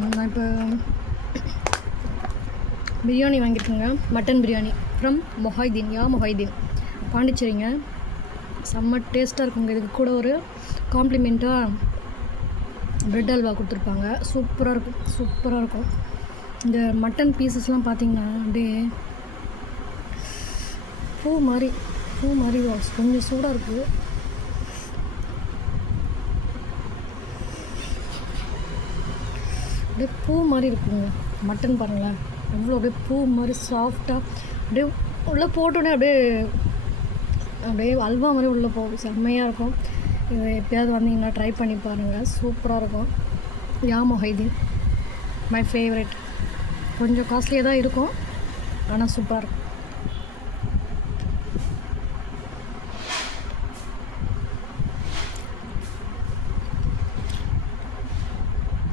நான் இப்போ பிரியாணி வாங்கியிருக்கேங்க. மட்டன் பிரியாணி ஃப்ரம் மொஹைதீன் பாண்டிச்சேரிங்க. செம்ம டேஸ்ட்டாக இருக்குங்க. இதுக்கு கூட ஒரு காம்ப்ளிமெண்ட்டாக ப்ரெட் அல்வா கொடுத்துருப்பாங்க. சூப்பராக இருக்கும். இந்த மட்டன் பீசஸ்லாம் பார்த்திங்கன்னா அப்படியே பூ மாதிரி கொஞ்சம் சூடாக இருக்குது. அப்படியே பூ மாதிரி இருக்குங்க மட்டன். பாருங்களேன் எவ்வளோ அப்படியே பூ மாதிரி சாஃப்டாக அப்படியே உள்ளே போட்டோன்னே அப்படியே அல்வா மாதிரி உள்ளே போகும். செம்மையாக இருக்கும். இது எப்போயாவது வந்தீங்கன்னா ட்ரை பண்ணி பாருங்கள். சூப்பராக இருக்கும். Mohideen my favourite. கொஞ்சம் காஸ்ட்லியாக தான் இருக்கும், ஆனால் சூப்பராக இருக்கும்.